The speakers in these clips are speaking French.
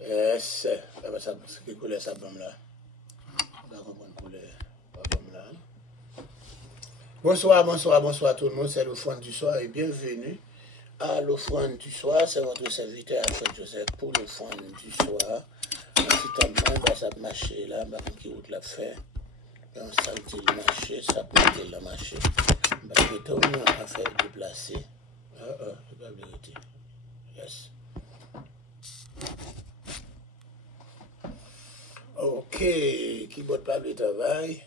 Yes, ça qui couleur ça bombe là. On va comprendre couleur bombe là. Bonsoir, bonsoir, bonsoir tout le monde, c'est l'offrande du soir et bienvenue à l'offrande du soir. C'est votre serviteur Alfred Joseph pour l'offrande du soir. Si tu as ça marcher là, qui route la fait. Ça dit le marché, ça peut être le marché. Que tout le monde a fait déplacer. C'est pas vérité. Yes. Ok, qui botte pas le travail.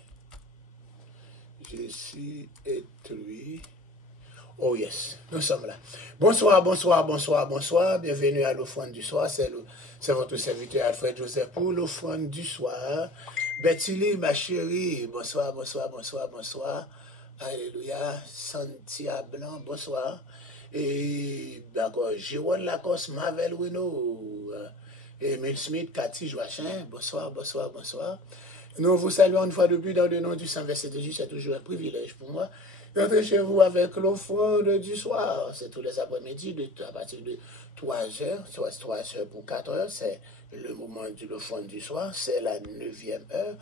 Je suis étruit. Oh yes, nous sommes là. Bonsoir, bonsoir, bonsoir, bonsoir. Bienvenue à l'offrande du soir. C'est votre serviteur Alfred Joseph pour l'offrande du soir. Betty, ma chérie, bonsoir, bonsoir, bonsoir, bonsoir. Alléluia. Santia Blanc, bonsoir. Et d'accord, Jérôme Lacoste, Marvel Renault. Et Mil Smith, Cathy Joachim, bonsoir, bonsoir, bonsoir. Nous vous saluons une fois de plus dans le nom du Saint Verset de Jésus. C'est toujours un privilège pour moi d'entrer chez vous avec l'offrande du soir. C'est tous les après-midi à partir de 3h, soit 3h pour 4h. C'est le moment de l'offrande du soir. C'est la 9e heure.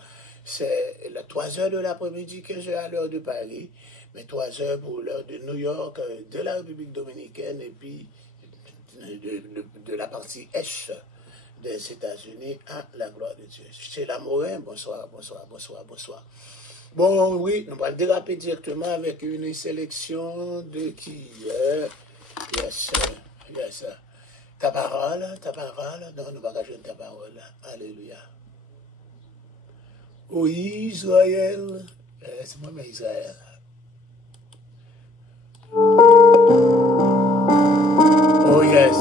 C'est la 3h de l'après-midi, 15h à l'heure de Paris. Mais 3h pour l'heure de New York, de la République Dominicaine et puis de la partie Est des États-Unis à la gloire de Dieu. C'est la Morin, bonsoir, bonsoir, bonsoir, bonsoir. Bon, oui, on va déraper directement avec une sélection de qui? Yes, yes. Ta parole, non, nous ne va pas jouer ta parole. Alléluia. Oh, Israël, c'est moi, mais Israël. Oh, yes.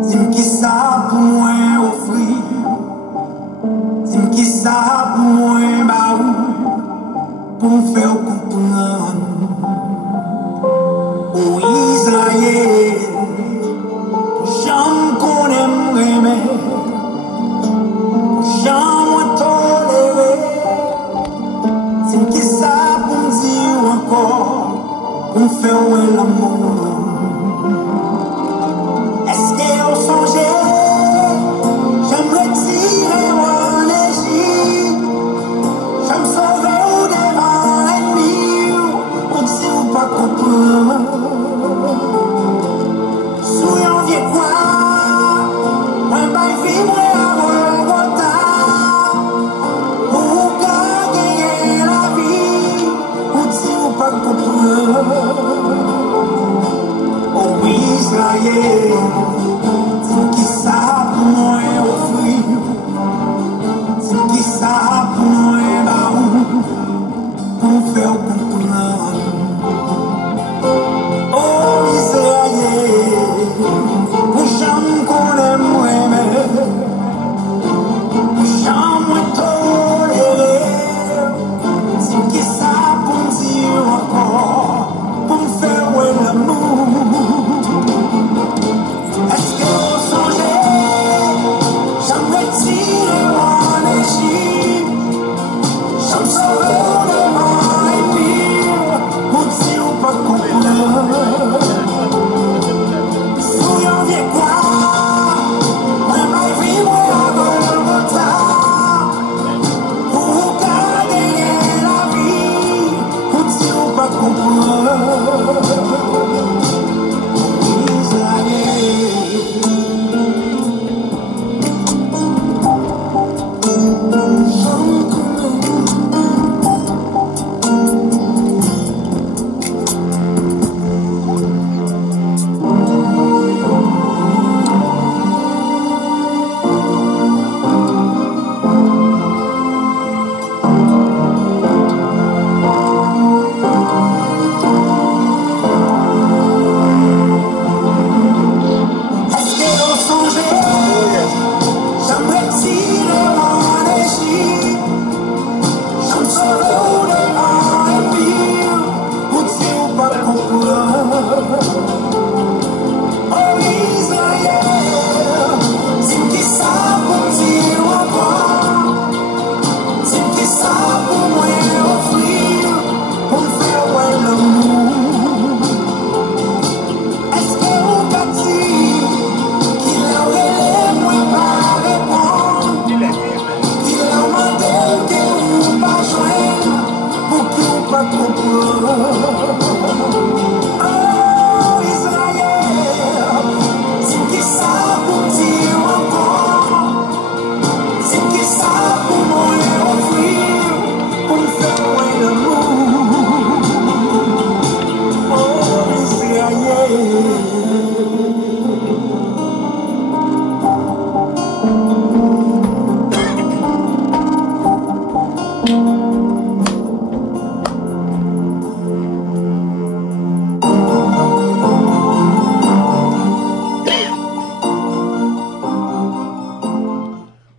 Dis-moi qui ça pour moi offrir, dis-moi qui ça pour moi baou, pour me faire comprendre. Oh Israël, j'en connais m'aimer, j'en tolérer, dis-moi qui ça pour me dire encore, pour me faire l'amour. J'aimerais tirer mon énergie, j'aime sauver au devant l'ennemi, on ne sait pas comprendre. Soyons vieux quoi, moi pas vivre avant mon temps, pour gagner la vie, on ne sait pas comprendre.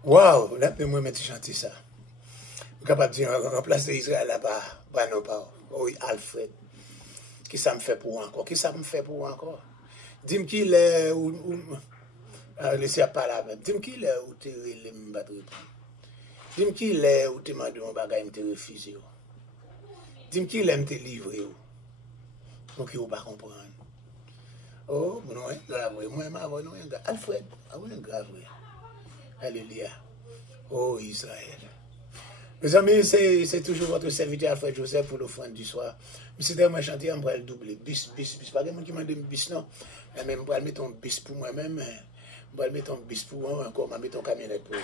Waouh, là, moi, je chanter ça. Je suis capable de dire, en place d'Israël, là-bas, non, pas. Oui, Alfred. Qui ça me fait pour encore? Qui ça me fait pour encore? Dis-moi qu'il est laissez pas là même. Dis-moi qu'il est où tu es me battre. Dis-moi qu'il est où tu m'as demandé un bagage me te refuser. Dis-moi qu'il aime te livrer. Donc il ne va pas comprendre. Oh, non, grave. Moi, non, Alfred, grave. Alléluia. Oh, Israël. Mes amis, c'est toujours votre serviteur Alfred Joseph pour l'offrande du soir. Si c'était moi chanter, on va le doubler. Bis. Pas de monde qui m'a dit bis, non. Mais je vais mettre un bis pour moi-même. Je vais mettre un bis pour moi encore. Je vais mettre un camionnette pour moi.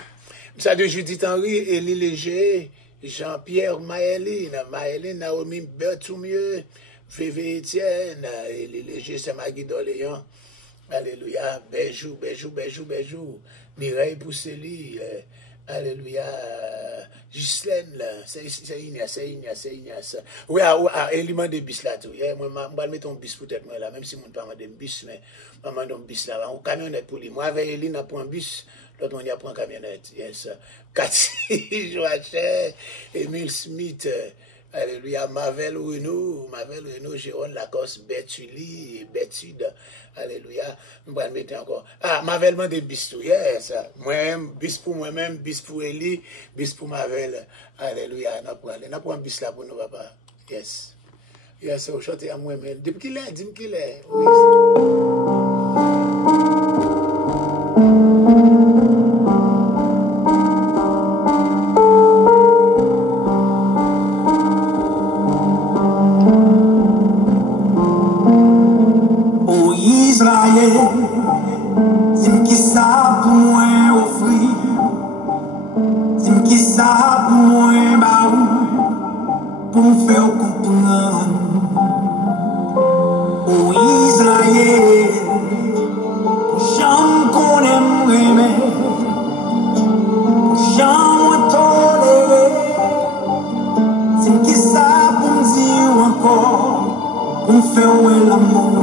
Ça de Judith Henry, Élie Léger, Jean-Pierre Maëline, Naomi Berthoumieux, Vévé Etienne, Élie Léger, c'est Magui Doléon. Alléluia. Béjou. Mireille Pousseli. Alléluia. Ghislaine, là, c'est Ignace. Oui, il m'a des bis là tout. Moi, je vais mettre un bis peut-être moi là, même si je ne pas de bis, mais je vais un bis là. Un camionnette pour lui. Moi, avec Eline, on prend un bis, l'autre, on y a pris un camionnette. Yes. Cathy Joachim, Emile Smith, alléluia. Mavel Renaud, Jérôme Lacoste, Bertulli, Bertude. Alléluia. Je vais mettre encore. Ah, Mavel m'a des bis tout. Yes. Moi-même, bis pour moi-même, bis pour Elie, bis pour Mavel. Alléluia. On prend un bis là pour nous, papa. Yes. Yes, on chante à moi-même. Dis-moi qu'il est. Oui. Dis-moi qui ça pour moi offrir. Dis-moi qui ça pour moi baou. Pour me faire comprendre. Oh Israël, j'aime qu'on aimerait, j'aime tolérer. Dis-moi qui ça pour me dire encore. Pour me faire l'amour.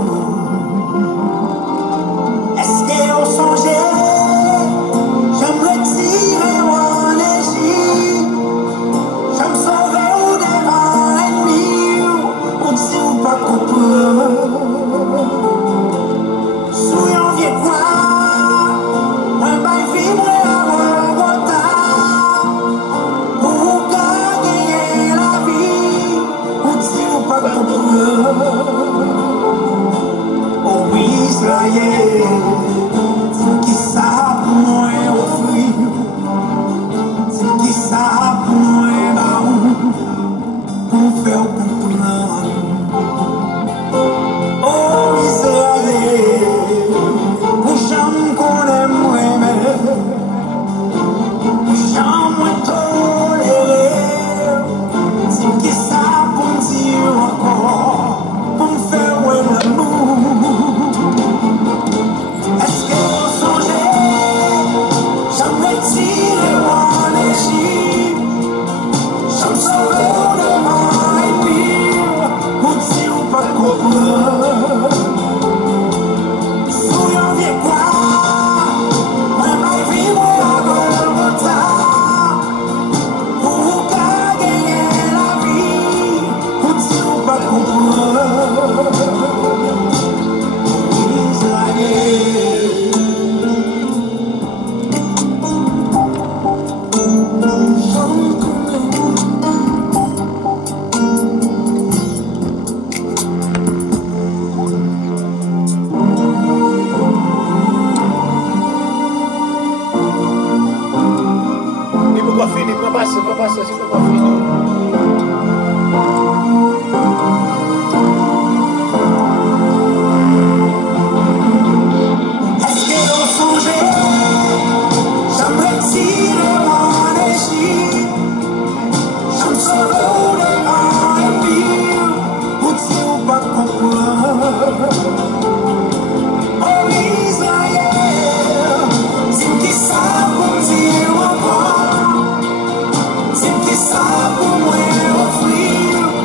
Pour moi, offrir.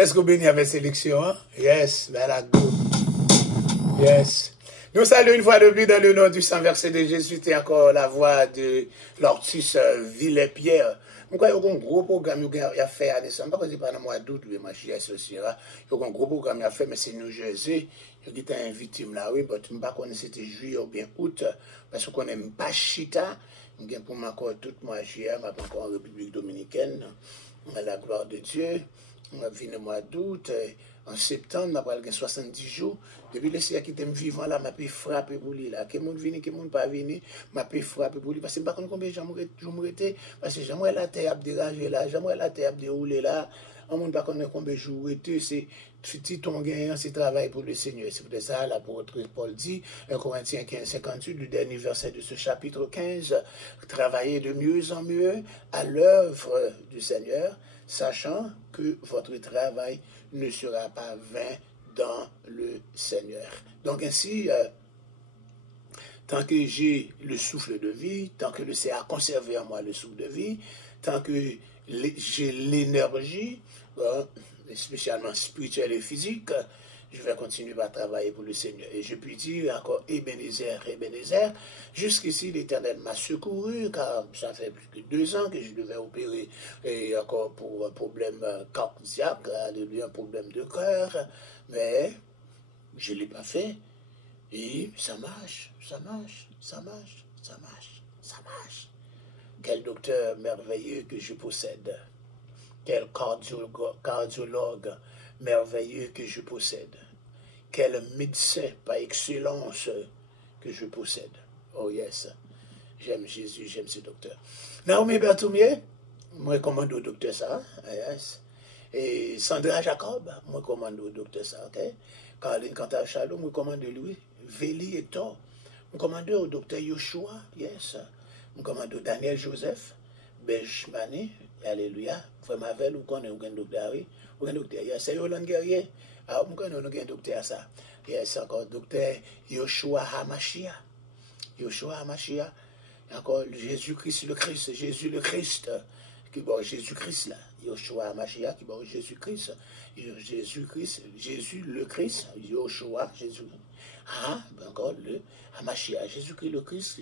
Est-ce que vous bénissez avec sélection? Hein? Yes, ben la go. Yes. Nous saluons une fois de plus dans le nom du sang versé de Jésus et encore la voix de l'artiste Villers-Pierre. Pourquoi il y a un gros programme qui a fait à décembre? Parce que c'est pas dans le mois d'août, le mois de juillet, il y a un gros programme qui a fait, mais c'est New Jersey. Il y a invité là, oui, mais je ne sais pas si c'était juillet ou bien août, parce qu'on n'aime pas Chita. Je pour encore tout le mois de juillet, je suis encore en République Dominicaine, à la gloire de Dieu. On a vu le mois d'août, en septembre, on a 70 jours. Depuis le siècle qui était vivant là, je frappé pour lui là. Que monde vini, que monde pas vini, je frappé pour lui. Parce que je ne sais pas combien de gens m'ont parce que j'aimerais la terre à déranger là, j'aimerais la terre à dérouler là. On ne sait pas combien de jours c'est petit ton gagnant, c'est travail pour le Seigneur. C'est pour ça, l'apôtre Paul dit, 1 Corinthiens 15, 58, le dernier verset de ce chapitre 15, travaillez de mieux en mieux à l'œuvre du Seigneur, sachant que votre travail ne sera pas vain dans le Seigneur. Donc ainsi, tant que j'ai le souffle de vie, tant que le Seigneur a conservé en moi le souffle de vie, tant que j'ai l'énergie, spécialement spirituelle et physique, je vais continuer à travailler pour le Seigneur. Et je puis dire encore Ebenezer, Ebenezer, jusqu'ici l'Éternel m'a secouru, car ça fait plus que 2 ans que je devais opérer, et encore pour un problème cardiaque, un problème de cœur, mais je ne l'ai pas fait. Et ça marche, ça marche, ça marche, ça marche, ça marche. Quel docteur merveilleux que je possède. Quel cardiologue merveilleux que je possède. Quel médecin par excellence que je possède. Oh yes, j'aime Jésus, j'aime ce docteur. Naomi Berthoumier, moi je commande au docteur ça. Yes. Et Sandra Jacob, moi je commande au docteur ça. Okay? Caroline Cantal Chalot, moi je commande lui. Véli et Thor, je commande au docteur Yoshua. Yes. Je commande au Daniel Joseph. Benjmani, alléluia, frère Mavel, ou connaît un docteur, oui, ou un docteur, c'est Yolande Guerrier, ah, on connaît un docteur ça, c'est encore docteur Yoshua Hamashia, encore Jésus-Christ le Christ, Jésus le Christ, qui bon Jésus-Christ là, Yoshua Hamashia, qui bon Jésus-Christ, Jésus le Christ, Yoshua, Jésus, ah, encore le Hamashia, Jésus-Christ le Christ,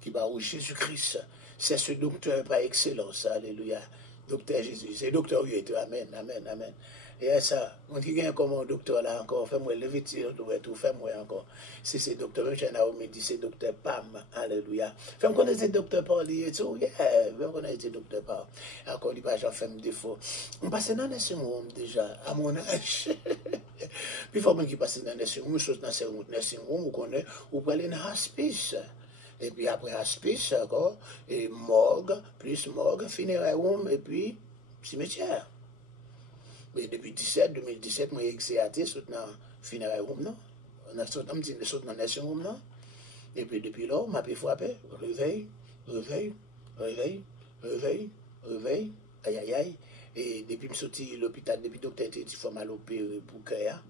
qui bon Jésus-Christ. C'est ce docteur par excellence, alléluia. Docteur Jésus, c'est docteur Huet, amen, amen, amen. Et ça, on dit qu'il comme un docteur là encore, fais-moi lever tout, fais-moi encore. Si c'est docteur, même chez Naomi dit c'est docteur Pam, alléluia. Fais-moi connaître ce docteur Paul et tout, yeah, fais-moi connaître ce docteur Paul. Encore, il va j'en faire me défaut. On passe dans les home déjà, à mon âge. Puis il faut même qu'il passe dans les home, chose dans ces nursing home, vous connaissez, ou pour aller dans hospice. Et puis après hospice, encore, et morgue, plus morgue, funéraire room, et puis cimetière. Mais depuis 2017, moi j'ai exercé sur le funéraire room, non? On a sauté dans le nursing home, non? Et puis depuis là, on m'a pu frapper, réveil, aïe aïe aïe. Et depuis que je suis sorti de l'hôpital, depuis que le docteur était dit qu'il faut mal opérer pour cœur,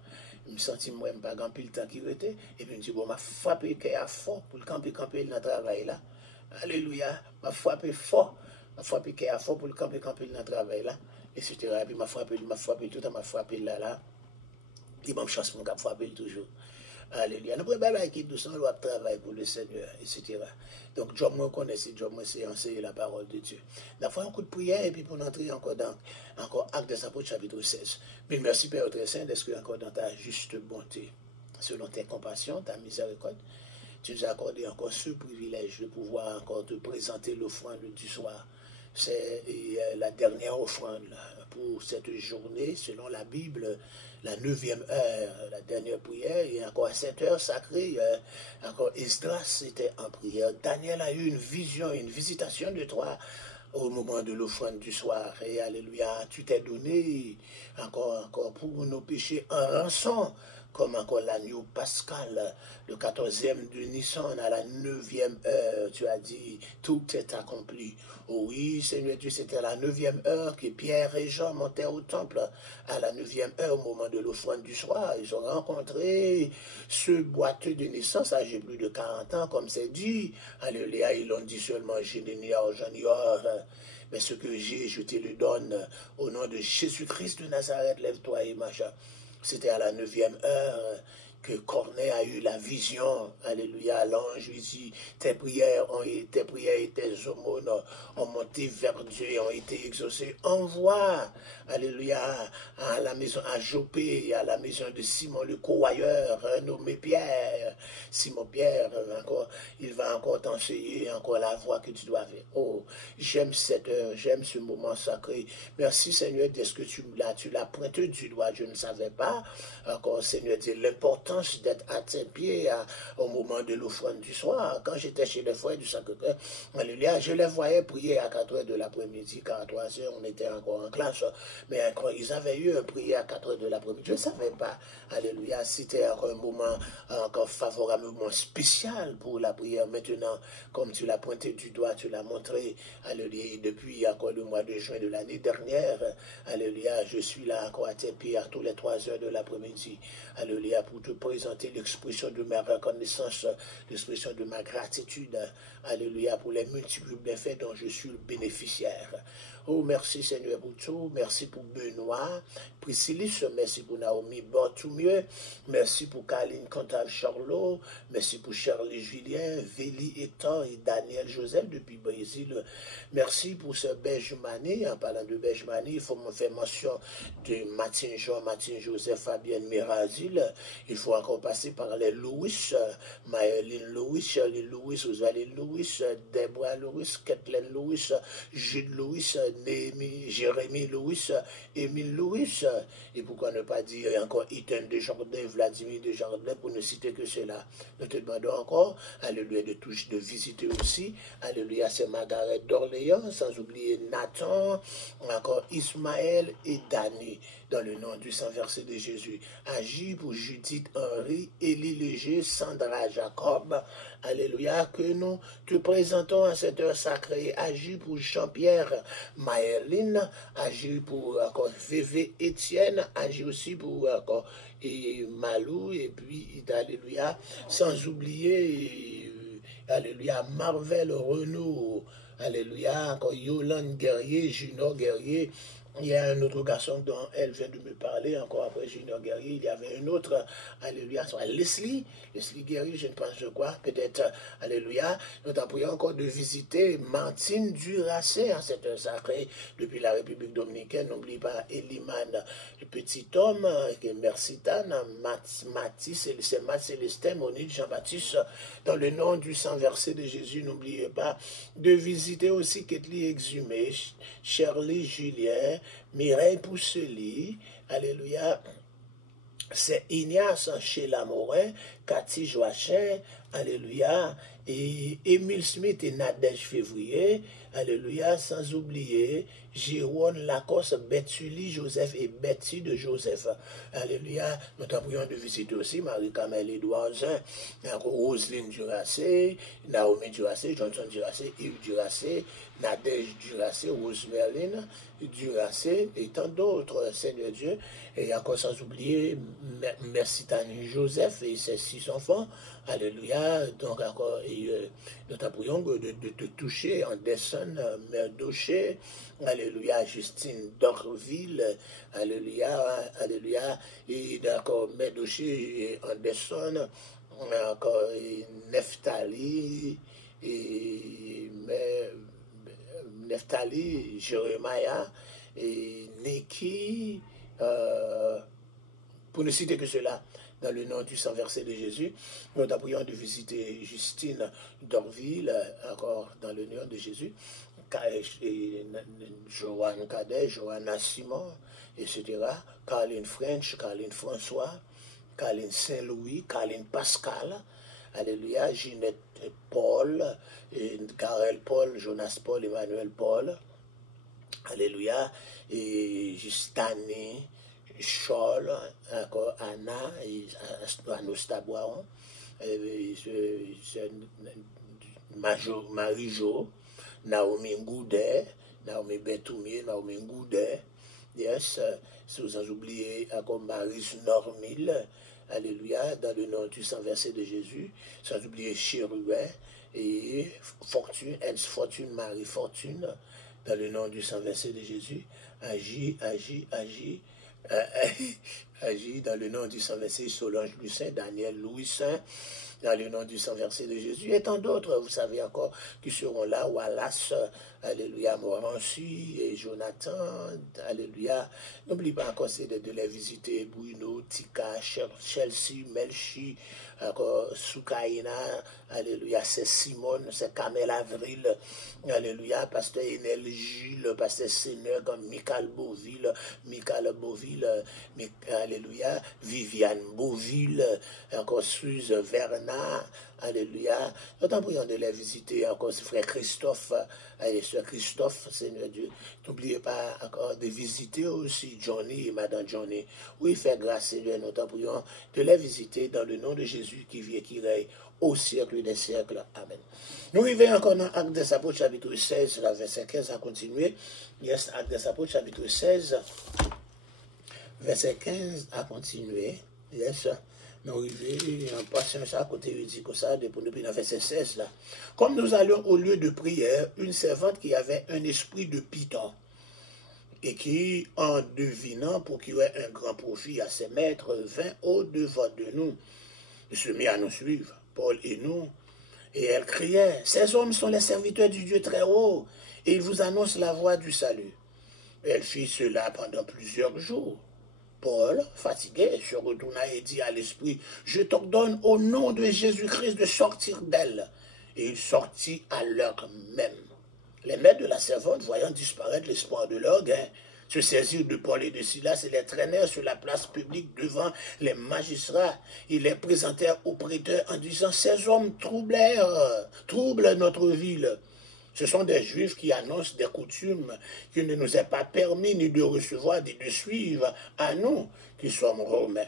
je me sentis moi pas grand pile temps qui était. Et puis je me dis, bon, m'a frappé cœur fort pour le camper dans le travail là. Alléluia, m'a frappé fort. M'a frappé cœur fort pour le camper dans le travail là. Etc. Et puis m'a frappé tout le temps, m'a frappé là. Il m'a chance pour me frapper toujours. Alléluia. Nous pouvons qui doucement doit travailler pour le Seigneur, etc. Donc, job moi connais, job moi c'est enseigner la parole de Dieu. La fois un coup de prière et puis pour entrer encore dans Actes des Apôtres chapitre 16. Mais merci Père très saint d'être encore dans ta juste bonté, selon tes compassions, ta miséricorde. Tu nous as accordé encore ce privilège de pouvoir encore te présenter l'offrande du soir. C'est la dernière offrande pour cette journée, selon la Bible, la 9e heure, la dernière prière, et encore à 7 heures sacrée, encore Esdras était en prière. Daniel a eu une vision, une visitation de toi au moment de l'offrande du soir. Et alléluia, tu t'es donné encore pour nos péchés en rançon comme encore l'agneau pascal, le 14e de Nissan, à la 9e heure, tu as dit, tout est accompli. Oh oui, Seigneur Dieu, c'était à la 9e heure que Pierre et Jean montaient au temple, à la 9e heure, au moment de l'offrande du soir. Ils ont rencontré ce boiteux de naissance, âgé plus de 40 ans, comme c'est dit. Alléluia, ils l'ont dit seulement, j'ai ni argent ni or, mais ce que j'ai, je te le donne. Au nom de Jésus-Christ de Nazareth, lève-toi et marche. C'était à la 9e heure que Corneille a eu la vision. Alléluia, l'ange lui dit, tes prières et tes aumônes ont monté vers Dieu et ont été exaucées. Envoie, alléluia, à la maison, à Jopé, à la maison de Simon le courroyeur, nommé Pierre. Simon Pierre, encore, il va encore t'enseigner encore la voie que tu dois faire. Oh, j'aime cette heure, j'aime ce moment sacré. Merci Seigneur, dès que tu l'as pointé du doigt, je ne savais pas. Encore Seigneur, dit l'importance d'être à tes pieds au moment de l'offrande du soir. Quand j'étais chez les frères du Sacré-Cœur, alléluia, je les voyais prier à 4 heures de l'après-midi, car à 3 heures, on était encore en classe. Mais encore, ils avaient eu un prier à 4 heures de l'après-midi. Je ne savais pas, alléluia, c'était un moment encore favorable, un moment spécial pour la prière. Maintenant, comme tu l'as pointé du doigt, tu l'as montré, alléluia, depuis encore le mois de juin de l'année dernière, alléluia, je suis là encore à tes pieds à tous les 3 heures de l'après-midi, alléluia, pour te présenter l'expression de ma reconnaissance, l'expression de ma gratitude, alléluia, pour les multiples bienfaits dont je suis le bénéficiaire. Oh, merci Seigneur pour tout, merci pour Benoît, Priscillis, merci pour Naomi Bortoumieux, merci pour Caroline Cantal Charlot, merci pour Charlie Julien, Véli Hector et Daniel Joseph depuis Brésil. Merci pour ce Benjamani. En parlant de Benjamani, il faut me faire mention de Martin Jean, Martin Joseph, Fabienne Mirazil. Il faut encore passer par les Louis, Maëline Louis, Shirley Louis, Osalie Louis, Deborah Louis, Kathleen Louis, Jude Louis, Néhémie, Jérémy Louis, Émile Louis, et pourquoi ne pas dire encore Ethan Desjardins, Vladimir Desjardins, pour ne citer que cela. Nous te demandons encore, alléluia, de visiter aussi, alléluia, c'est Margaret d'Orléans, sans oublier Nathan, encore Ismaël et Dani, dans le nom du sang versé de Jésus. Agis pour Judith Henry, Élie Léger, Sandra Jacob, alléluia, que nous te présentons à cette heure sacrée. Agis pour Jean-Pierre Maëline, agis pour encore VV Étienne, agis aussi pour encore et Malou, et puis alléluia, sans oublier alléluia, Marvel Renault, alléluia, encore Yolande Guerrier, Junior Guerrier. Il y a un autre garçon dont elle vient de me parler, encore après Junior Guerrier, il y avait un autre, alléluia, Leslie Guerrier, je ne pense je crois, peut-être, alléluia. Nous t'en prions encore de visiter Martine Duracé en cette heure sacrée depuis la République Dominicaine. N'oublie pas Eliman, le petit homme, Mercitane, Mathis, c'est Matt Célestin, Monique Jean-Baptiste, dans le nom du sang versé de Jésus. N'oubliez pas de visiter aussi Ketli Exhumé, Shirley Julien, Mireille Poussely, alléluia, c'est Ignace Sheila Morin, Cathy Joachim, alléluia, et Émile Smith et Nadège Février, alléluia, sans oublier Jérôme Lacoste, Bethulie Joseph et Betty de Joseph, alléluia. Nous t'en prions de visiter aussi Marie-Camille Edouardin, Roselyne Duracé, Naomi Duracé, Johnson Duracé, Yves Duracé, Nadège Duracé, Rose Merlin Duracé et tant d'autres, Seigneur Dieu, et encore sans oublier Mercitane Joseph et ses 6 enfants, alléluia. Donc encore, nous t'en prions de toucher en dessin, Mère Daucher, alléluia, Justine Dorville, alléluia, alléluia, et d'accord, Mère Daucher en dessin, encore Neftali, et Neftali, Jérémia, et Niki, pour ne citer que cela, dans le nom du sang versé de Jésus. Nous t'apprions de visiter Justine Dorville, encore dans le nom de Jésus, Joanne Cadet, Joanna Simon, etc. Caroline French, Caroline François, Caroline Saint-Louis, Caroline Pascal, alléluia, Ginette Paul, Garel Paul, Jonas Paul, Emmanuel Paul, alléluia, et Justani, Charles, encore Anna, Anostabois, Marie-Jo, Naomi Ngoudet, Naomi Betoumier, Naomi Ngoudet, yes, si vous en oubliez encore Maris Normil, alléluia, dans le nom du sang versé de Jésus, sans oublier Chirouet et Fortune, Fortune, Marie Fortune, dans le nom du sang versé de Jésus, agis, dans le nom du sang versé Solange Lucin, Daniel Louis Saint, dans le nom du sang versé de Jésus, et tant d'autres, vous savez encore, qui seront là, Wallace, alléluia, Morancy, et Jonathan, alléluia. N'oublie pas encore, c'est de les visiter, Bruno, Tika, Chelsea, Melchi, encore Soukaina, alléluia, c'est Simone, c'est Kamel Avril, alléluia, pasteur Enel Gilles, pasteur Seigneur, comme Michael Beauville, alléluia, Viviane Beauville, encore Suze Verna, alléluia. Nous t'en prions de les visiter encore, frère Christophe, et sœur Christophe, Seigneur Dieu. N'oubliez pas encore de visiter aussi Johnny et Madame Johnny. Oui, fais grâce, Seigneur, nous t'en prions de les visiter dans le nom de Jésus qui vit et qui règne au siècle des siècles. Amen. Nous arrivons encore dans Actes des Apôtres, chapitre 16, la verset 15 à continuer. Yes, Actes des Apôtres, chapitre 16, verset 15 à continuer. Yes, nous arrivons en passant ça à côté, il dit que ça, depuis le verset 16 là. Comme nous allions au lieu de prière, une servante qui avait un esprit de python, et qui, en devinant pour qu'il y ait un grand profit à ses maîtres, vint au-devant de nous, se mit à nous suivre, Paul et nous, et elle criait, ces hommes sont les serviteurs du Dieu très haut, et ils vous annoncent la voie du salut. Elle fit cela pendant plusieurs jours. Paul, fatigué, se retourna et dit à l'esprit, je t'ordonne au nom de Jésus-Christ de sortir d'elle. Et il sortit à l'heure même. Les maîtres de la servante, voyant disparaître l'espoir de leur gain, se saisirent de Paul et de Silas et les traînèrent sur la place publique devant les magistrats. Ils les présentèrent aux prêteurs en disant, ces hommes troublent notre ville. Ce sont des Juifs qui annoncent des coutumes qu'il ne nous est pas permis ni de recevoir ni de suivre à nous qui sommes Romains.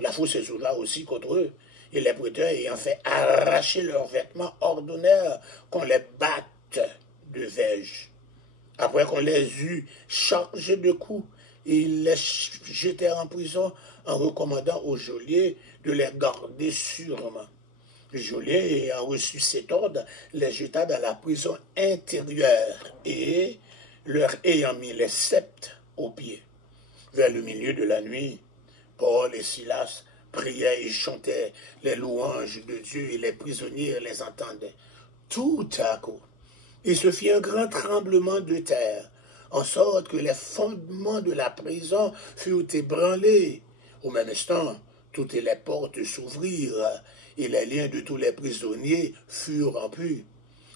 La foule se souleva aussi contre eux. Et les prêteurs ayant fait arracher leurs vêtements ordonnèrent qu'on les batte de verge. Après qu'on les eut chargés de coups, ils les jetèrent en prison en recommandant au geôlier de les garder sûrement. Le geôlier, ayant reçu cet ordre, les jeta dans la prison intérieure et leur ayant mis les sceptres aux pieds. Vers le milieu de la nuit, Paul et Silas priaient et chantaient les louanges de Dieu et les prisonniers les entendaient. Tout à coup, il se fit un grand tremblement de terre, en sorte que les fondements de la prison furent ébranlés. Au même instant, toutes les portes s'ouvrirent et les liens de tous les prisonniers furent rompus.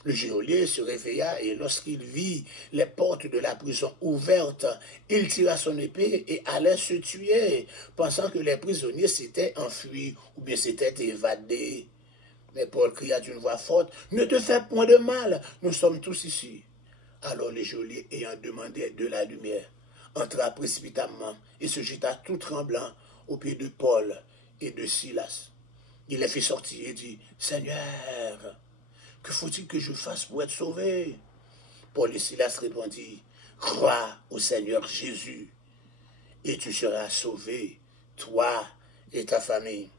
Le geôlier se réveilla et lorsqu'il vit les portes de la prison ouvertes, il tira son épée et allait se tuer, pensant que les prisonniers s'étaient enfuis ou bien s'étaient évadés. Mais Paul cria d'une voix forte, « Ne te fais point de mal, nous sommes tous ici. » Alors le geôlier, ayant demandé de la lumière, entra précipitamment et se jeta tout tremblant aux pieds de Paul et de Silas. Il les fit sortir et dit, « Seigneur, que faut-il que je fasse pour être sauvé ?» Paul et Silas répondirent, « Crois au Seigneur Jésus, et tu seras sauvé, toi et ta famille. »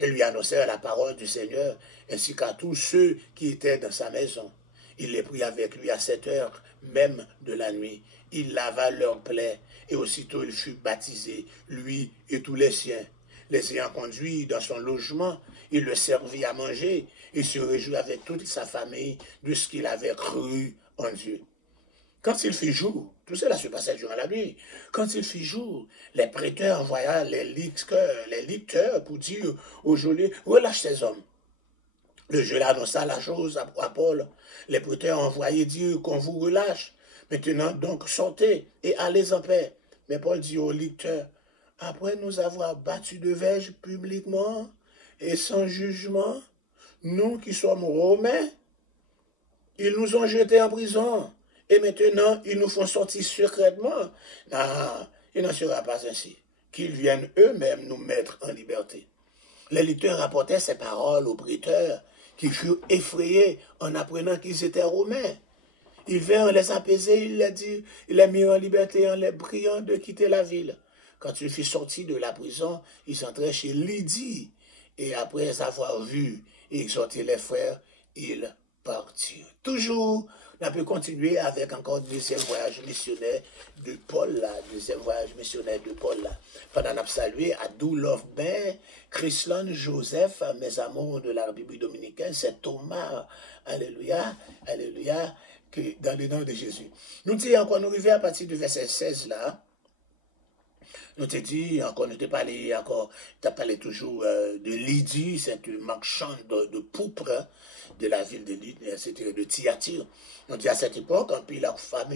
Ils lui annoncèrent la parole du Seigneur, ainsi qu'à tous ceux qui étaient dans sa maison. Il les prit avec lui à 7 heures même de la nuit. Il lava leurs plaies, et aussitôt il fut baptisé, lui et tous les siens. Les ayant conduits dans son logement, il le servit à manger, et se réjouit avec toute sa famille de ce qu'il avait cru en Dieu. Quand il fit jour, tout cela se passait durant la nuit, quand il fit jour, les prêteurs envoyèrent les licteurs pour dire au geôlier, « Relâche ces hommes. » Le geôlier annonça la chose à Paul. Les prêteurs envoyaient dire qu'on vous relâche. Maintenant donc sortez et allez en paix. Mais Paul dit au licteur, « Après nous avoir battus de verge publiquement et sans jugement, nous qui sommes Romains, ils nous ont jetés en prison. Et maintenant, ils nous font sortir secrètement. Non, il n'en sera pas ainsi. qu'ils viennent eux-mêmes nous mettre en liberté. Les lecteurs rapportaient ces paroles aux prêteurs, qui furent effrayés en apprenant qu'ils étaient romains. Ils vinrent les apaiser, il les mirent en liberté en les priant de quitter la ville. Quand il fut sorti de la prison, ils entraient chez Lydie, et après avoir vu et exhorté les frères, ils partirent. Toujours, on a pu continuer avec encore le deuxième voyage missionnaire de Paul, là, Pendant qu'on a salué à Love Ben, Chrislan, Joseph, mes amours de la République dominicaine, c'est Thomas, alléluia, alléluia, que dans le nom de Jésus. Nous disons encore, nous arrivons à partir du verset 16 là, nous te dit encore, nous te parlé encore, tu as parlé toujours de Lydie, cette marchande de pourpre de la ville de Lydie, c'était de Thyatire. On dit à cette époque, en pile la femme,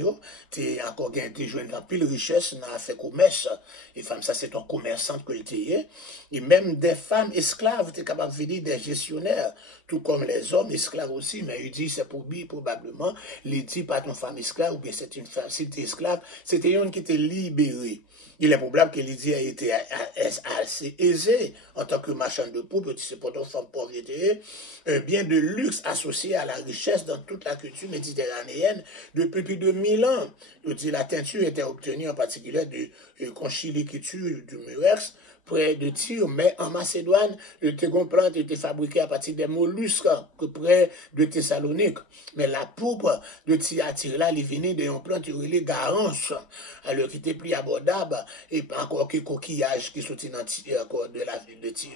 tu as encore gagné en pile richesse, on a fait commerce, et femme, ça c'est ton commerçant que tu es, et même des femmes esclaves, tu es capable de venir des gestionnaires, tout comme les hommes esclaves aussi, mais il dit, c'est pour lui, probablement, Lydie, pas ton femme esclave, ou bien c'est une femme, si tu es esclave, c'était une qui était libérée. Il est probable que Lydie a été assez aisée en tant que marchande de poupes, c'est pour ton femme pauvreté, un bien de luxe associé à la richesse dans toute la culture méditerranéenne depuis plus de 1000 ans. Il dit la teinture était obtenue en particulier de conchiliculture du murex, près de Tyr, mais en Macédoine, le tegon plante était fabriqué à partir des mollusques que près de Thessalonique. Mais la poupe de Thyatire là, il venait d'une plante relée garance, alors qui était plus abordable, et encore que coquillages qui sortaient de la ville de Tyr.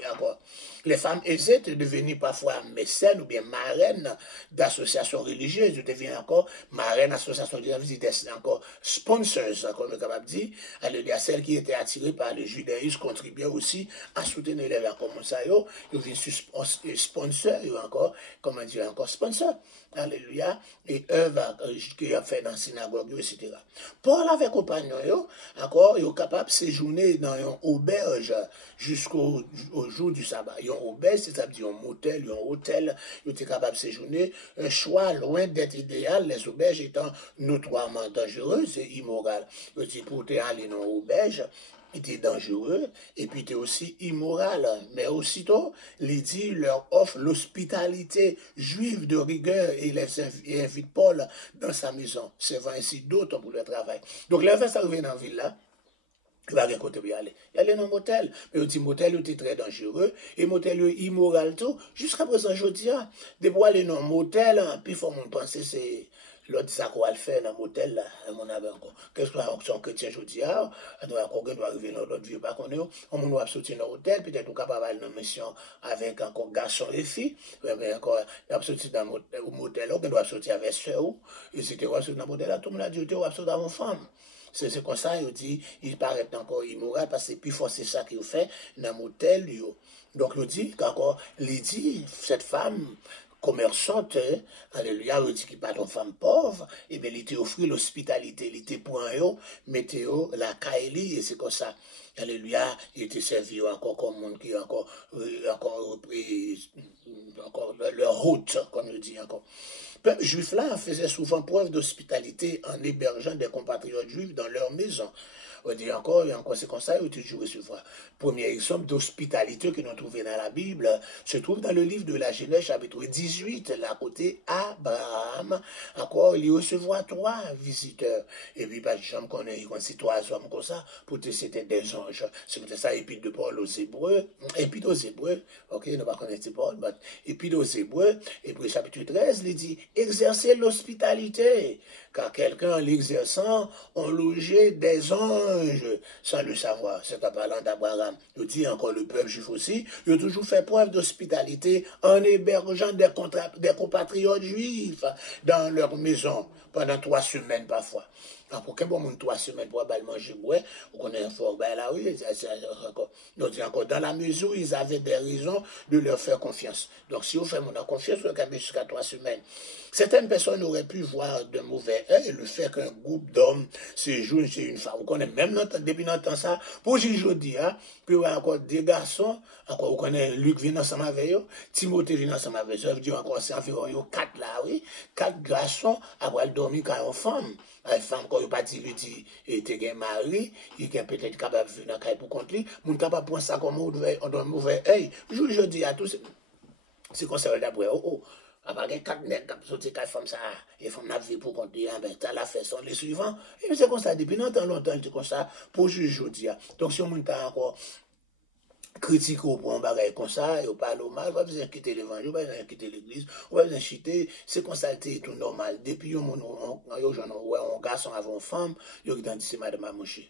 Les femmes aisées étaient devenues parfois mécènes ou bien marraines d'associations religieuses. Elles deviennent encore marraines d'associations religieuses, encore sponsors, comme le capable dit. À celles qui étaient attirées par le judaïsme contribuaient aussi à soutenir les gens comme ça. Ils deviennent sponsors, encore, comment dire, encore sponsors. Alléluia. Et œuvre qu'il a fait dans la synagogue, etc. Paul avec compagnon, encore, il est capable de séjourner dans une auberge jusqu'au jour du sabbat. Une auberge, c'est-à-dire un motel, un hôtel, il était capable de séjourner. Un choix loin d'être idéal, les auberges étant notoirement dangereuses et immorales. Il dit pour aller dans une auberge, était dangereux et puis était aussi immoral. Mais aussitôt, Lydie leur offre l'hospitalité juive de rigueur et invite Paul dans sa maison, servant ainsi d'autres pour le travail. Donc, les gens arrivent dans la ville là. Il va rien côté pour y aller. Il allait dans un motel. Mais il dit motel était très dangereux. Et motel immoral tout. Jusqu'à présent, je dis, de pour aller dans un motel, puis il faut penser c'est l'autre ça qu'on va le faire dans un motel là. On avait encore. Qu'est-ce qu'on a en chrétien, je dis, on doit arriver dans l'autre vie, pas qu'on est, on doit sortir dans l'hôtel, peut-être on capable d'aller dans une mission avec encore garçon et fille. Mais encore, on doit sortir dans un motel, on doit sortir avec soeur. Et si tu vas sortir dans un motel là, tout le monde a dit, tu vas sortir dans une femme. C'est comme ça, il dit, il paraît encore immoral parce que plus fort c'est ça qu'il fait dans l'hôtel. Donc, il dit qu'encore, il dit, cette femme commerçante, alléluia, il dit qu'il n'est pas une femme pauvre, et bien, il t'a offert l'hospitalité, il t'a point, météo, la kaili, et c'est comme ça. Alléluia, il était servi encore comme monde qui encore repris leur route, comme il dit encore. Le peuple juif là faisait souvent preuve d'hospitalité en hébergeant des compatriotes juifs dans leur maison. On dit encore, et en conséquence, ça, il a toujours recevoir. Premier exemple d'hospitalité que nous trouvons dans la Bible se trouve dans le livre de la Genèse, chapitre 18, là, côté Abraham. Encore, il y recevoir 3 visiteurs. Et puis, par exemple, qu'on ait 3 hommes comme ça, pour que c'était des anges. C'est ça, épître de Paul aux Hébreux, ok, nous ne pas connaître Paul, mais épître aux Hébreux, et puis chapitre 13, il dit, exercer l'hospitalité, car quelqu'un, en l'exerçant, ont logé des anges, sans le savoir. C'est en parlant d'Abraham. Il dit encore le peuple juif aussi, il a toujours fait preuve d'hospitalité en hébergeant des compatriotes juifs dans leur maison pendant 3 semaines parfois. Alors, pour qu'un bon monde 3 semaines pour aller manger, on connaît un fort, ben là, oui, on dit encore, dans la mesure où ils avaient des raisons de leur faire confiance. Donc, si vous faites mon confiance, vous avez jusqu'à 3 semaines. Certaines personnes auraient pu voir d'un mauvais mauvais œil le fait qu'un groupe d'hommes séjourne chez une femme. Vous connaissez même depuis longtemps ça, pour aujourd'hui, hein, puis il y a encore des garçons, encore vous connaissez Luc vient ensemble avec eux, Timothée vient ensemble avec eux, ça veut dire encore c'est environ 4 là, oui, 4 garçons après dormir quand une femme. Une femme, quand il pas dit, il était mari, il est peut-être capable de venir dans le pour contre lui, il est capable de prendre ça comme un mauvais œil. Je dis à tous, c'est comme ça d'après, après 4 nègres qui sortent de femme ça, et femme n'a vu pour contre lui, ben, t'as la fait son les suivants. Et c'est comme ça, depuis longtemps, c'est comme ça, pour juger aujourd'hui. Donc si on a encore critique pour un bagage comme ça, et parle au mal, pas besoin de quitter l'évangile, pas besoin de quitter l'église, pas besoin de chiter, c'est constaté tout normal. Depuis un garçon avant une femme, il y a dit c'est madame à moucher.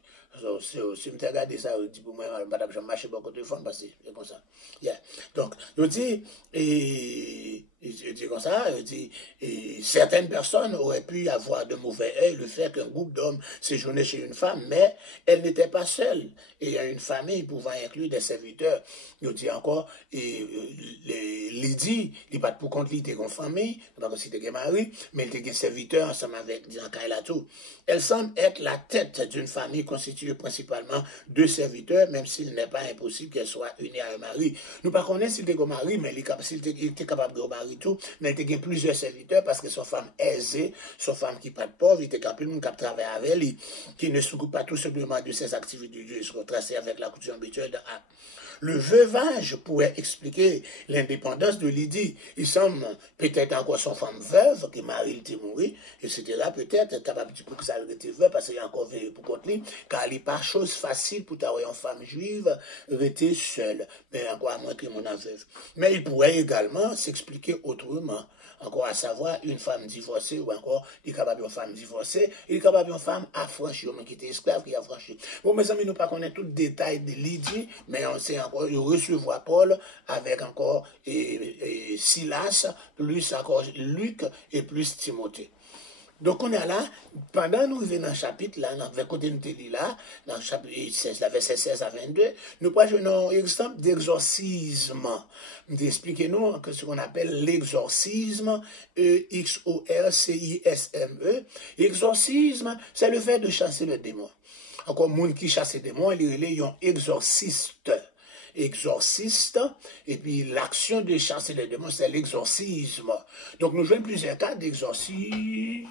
Si je me regarde ça, je dis pour moi, madame, je marche beaucoup de femmes parce que c'est comme ça. Yeah. Donc, je dis, je dis comme ça, je dis, certaines personnes auraient pu avoir de mauvais œil le fait qu'un groupe d'hommes séjournait chez une femme, mais elle n'était pas seule. Et il y a une famille pouvant inclure des serviteurs. Je dis encore, Lydie, il n'est pas pour compte, il était une famille, pas comme si il était mari, mais il était un serviteur ensemble avec tout. Elle semble être la tête d'une famille constituée principalement de serviteurs, même s'il n'est pas impossible qu'elle soit unie à un mari. Nous ne connaissons pas s'il était un mari, mais il était capable de marier tout, mais il était plusieurs serviteurs parce que son femme aisée, son femme qui n'est pas pauvre, il était capable de travailler avec lui, qui ne s'occupe pas tout simplement de ses activités du Dieu, tracées avec la coutume habituelle de A. Le veuvage pourrait expliquer l'indépendance de Lydie. Il semble peut-être encore son femme veuve, qui marie était mourir, etc. Peut-être capable de que ça était veuve parce qu'il y a encore veillé pour contre lui, car il n'est pas chose facile pour avoir une femme juive rester seule, mais encore à moins que mon veuve. Mais il pourrait également s'expliquer autrement. Encore à savoir, une femme divorcée ou encore, il est capable d'une femme divorcée, il est capable d'une femme affranchie, ou même qui était esclave, qui est affranchie. Bon, mes amis, nous ne connaissons pas tout le détail de Lydie, mais on sait encore, il recevoir Paul avec encore Silas, plus encore Luc et plus Timothée. Donc, on est là, pendant nous venons dans le chapitre, là, dans le côté de là, dans le chapitre 16, la verset 16 à 22, nous prenons un exemple d'exorcisme. Expliquez-nous ce qu'on appelle l'exorcisme, E-X-O-R-C-I-S-M-E. Exorcisme, c'est le fait de chasser le démon. Encore, monde qui chasse les démons, il est un exorciste. Exorciste, et puis l'action de chasser les démons, c'est l'exorcisme. Donc nous jouons plusieurs cas d'exorcisme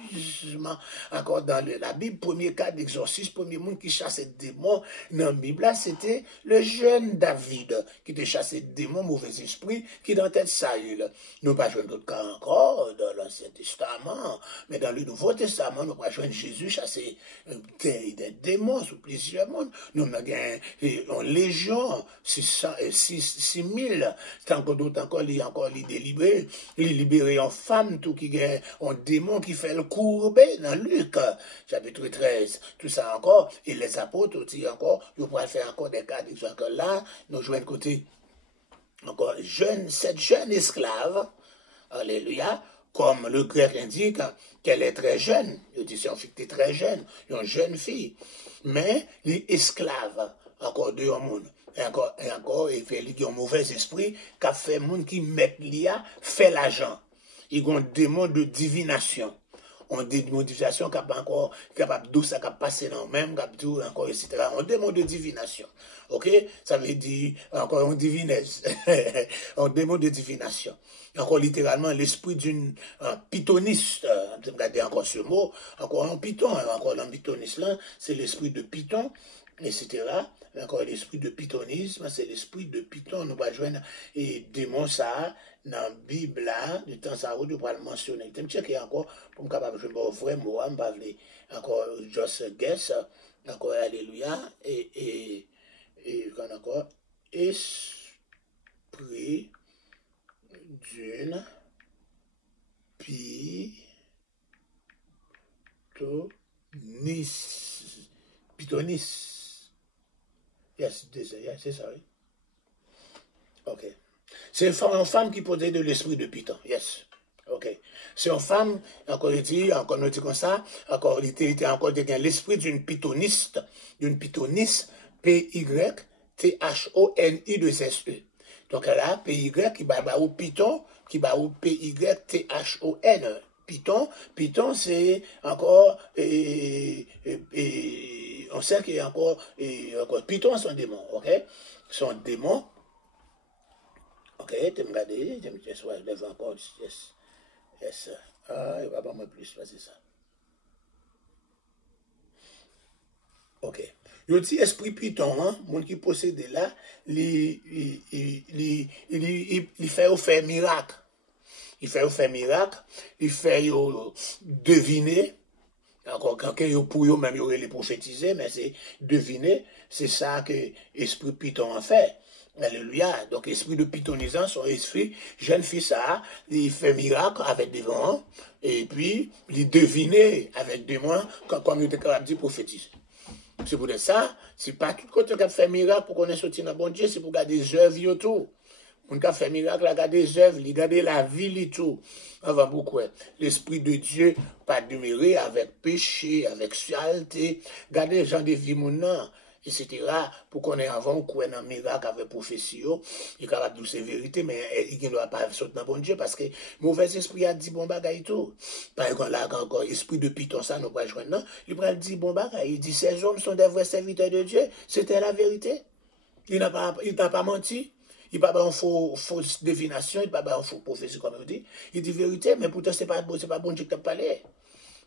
encore dans la Bible. Premier cas d'exorcisme, premier monde qui chasse les démons dans la Bible, là, c'était le jeune David qui te chassé des démons, mauvais esprits, qui dans tête Saül. Nous pas jouer d'autres cas encore dans l'Ancien Testament, mais dans le Nouveau Testament, nous pas jouer Jésus chasser des démons sous plusieurs mondes. Nous avons une légion, 6 000, tant que d'autres encore, il délibéré, il libéré en femme, tout qui a un démon qui fait le courber dans Luc, chapitre 13, tout ça encore, et les apôtres aussi encore, nous pourrons faire encore des cas d'exemple. Là, nous jouons un côté, encore, cette jeune esclave, alléluia, comme le grec indique, qu'elle est très jeune, je dis, c'est une fille très jeune, une jeune fille, mais les esclaves, encore deux au monde. Et encore, il fait un mauvais esprit, qu'a fait monde qui met l'IA, fait l'argent. Il y a un démon de divination. On dit modification capable d'où ça passer dans le même, capable encore, etc. Un démon de divination. Ok? Ça veut dire, encore, un divinesse. Un démon de divination. Encore, littéralement, l'esprit d'une pythoniste. Regardez encore ce mot. Encore un python. Encore, un pythoniste là, c'est l'esprit de python, etc. Encore l'esprit de pythonisme, c'est l'esprit de python. Nous pas joindre et démon ça dans la Bible là, de temps à autre, nous pourrons le mentionner. Je vais checker encore pour me capable de jouer un vrai mot, je vais encore just guess, encore alléluia, et encore esprit d'une pythonis. Yes, c'est ça, oui. Ok. C'est une femme qui possède de l'esprit de Python. Yes. Ok. C'est une femme, encore dit comme ça, encore, il était encore l'esprit d'une pythoniste, P-Y-T-H-O-N-I-2-S-E. Donc là, P-Y qui va au Python, qui va au P-Y-T-H-O-N, Python. Python, c'est encore, on sait qu'il y a encore, Python, c'est un démon, ok? C'est un démon. Ok, tu me regardes, tu me dis, je lève encore, yes. Yes. Ah, il va pas moins plus, c'est ça. Ok. Yo dit esprit Python, hein, moun qui possède là, il fait miracle. Il fait miracle, il fait deviner. Encore quand pour eux même les prophétiser, mais c'est deviner, c'est ça que esprit Python a fait. Alléluia. Donc, esprit de pythonisant, son esprit, jeune fille ça, il fait miracle avec des vents, et puis, il deviner avec des mots, comme il était capable de prophétiser. C'est pour ça, c'est pas tout côté qui fait miracle pour qu'on ait sorti dans bon Dieu, c'est pour garder des œuvres et tout. On a fait miracle, garder des œuvres, garder la vie et tout. Avant beaucoup, l'esprit de Dieu pas demeurer avec péché, avec saleté, garder les gens de vie maintenant, etc. Pour qu'on ait avant quoi un miracle avec prophétie, il est capable de dire vérité, mais il ne doit pas sortir dans bon Dieu parce que mauvais esprit a dit bon bagay tout. Par exemple, là, encore esprit de Python, ça, nous pas joindre, non? Il va dire bon bagay, il dit ces hommes sont des vrais serviteurs de Dieu, c'était la vérité. Il n'a pas menti. Il n'a pas une fausse divination, il n'a pas une fausse prophétie, comme il dit. Il dit vérité, mais pourtant, ce n'est pas bon Dieu qui t'a parlé.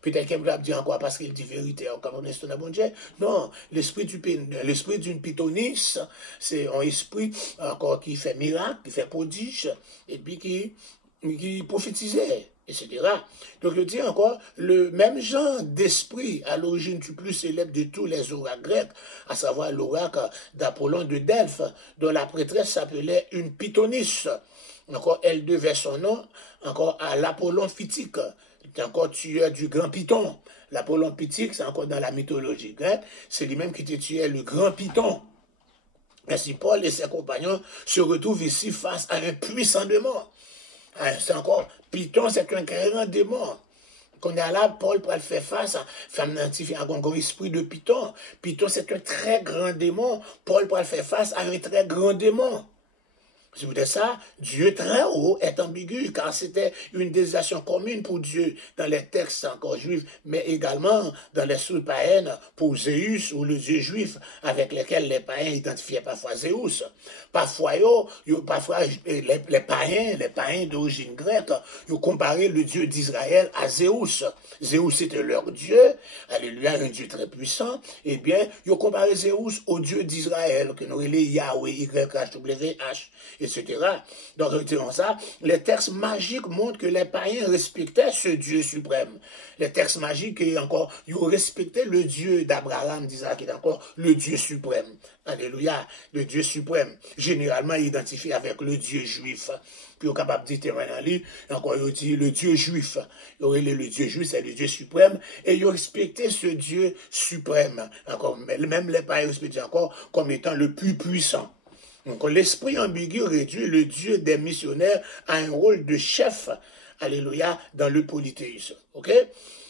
Peut-être qu'il va dire encore parce qu'il dit vérité, comme on est dans bon Dieu. Non, l'esprit d'une pythonisse, c'est un esprit encore qui fait miracle, qui fait prodige, et puis qui prophétisait, etc. Donc, je dis encore, le même genre d'esprit à l'origine du plus célèbre de tous les oracles grecs, à savoir l'oracle d'Apollon de Delphes, dont la prêtresse s'appelait une pythonisse. Encore, elle devait son nom encore à l'Apollon Phytique, encore tueur du grand Python. L'Apollon Phytique, c'est encore dans la mythologie grecque, c'est lui-même qui tuait le grand Python. Ainsi, Paul et ses compagnons se retrouvent ici face à un puissant démon. C'est encore, Python, c'est un grand démon. Quand on est là, Paul pour faire face à femme nantifiée, à un esprit de Python. Python, c'est un très grand démon. Paul pour faire face à un très grand démon. C'est pour ça, Dieu très haut est ambigu, car c'était une désignation commune pour Dieu dans les textes encore juifs, mais également dans les sources païennes pour Zéus ou le Dieu juif, avec lesquels les païens identifiaient parfois Zéus. Parfois, les païens d'origine grecque, ils comparaient le Dieu d'Israël à Zéus. Zéus était leur Dieu, alléluia, un Dieu très puissant. Eh bien, ils comparaient Zéus au Dieu d'Israël, que nous appelons Yahweh, YHWH. Etc. Donc, retenons ça. Les textes magiques montrent que les païens respectaient ce Dieu suprême. Les textes magiques, encore, ils respectaient le Dieu d'Abraham, d'Isaac, qui est encore le Dieu suprême. Alléluia, le Dieu suprême, généralement identifié avec le Dieu juif. Puis, on est capable de dire maintenant, encore, il dit le Dieu juif. Le Dieu juif, c'est le Dieu suprême, et ils respectaient ce Dieu suprême. Encore, même les païens respectaient encore comme étant le plus puissant. Donc, l'esprit ambigu réduit le Dieu des missionnaires à un rôle de chef, alléluia, dans le polythéisme. Ok?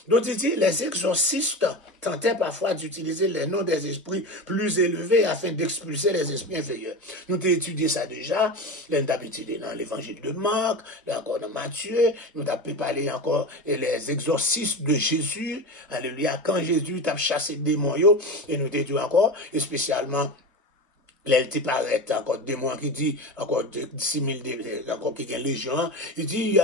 Donc, il dit, les exorcistes tentaient parfois d'utiliser les noms des esprits plus élevés afin d'expulser les esprits inférieurs. Nous avons étudié ça déjà. Nous avons étudié dans l'évangile de Marc, encore dans Matthieu. Nous avons parlé encore les exorcistes de Jésus. Alléluia. Quand Jésus a chassé des démons, et nous avons dit encore, et spécialement, là, il paraît encore des mois qui dit, encore 6 000, encore qui gagne les gens, il dit,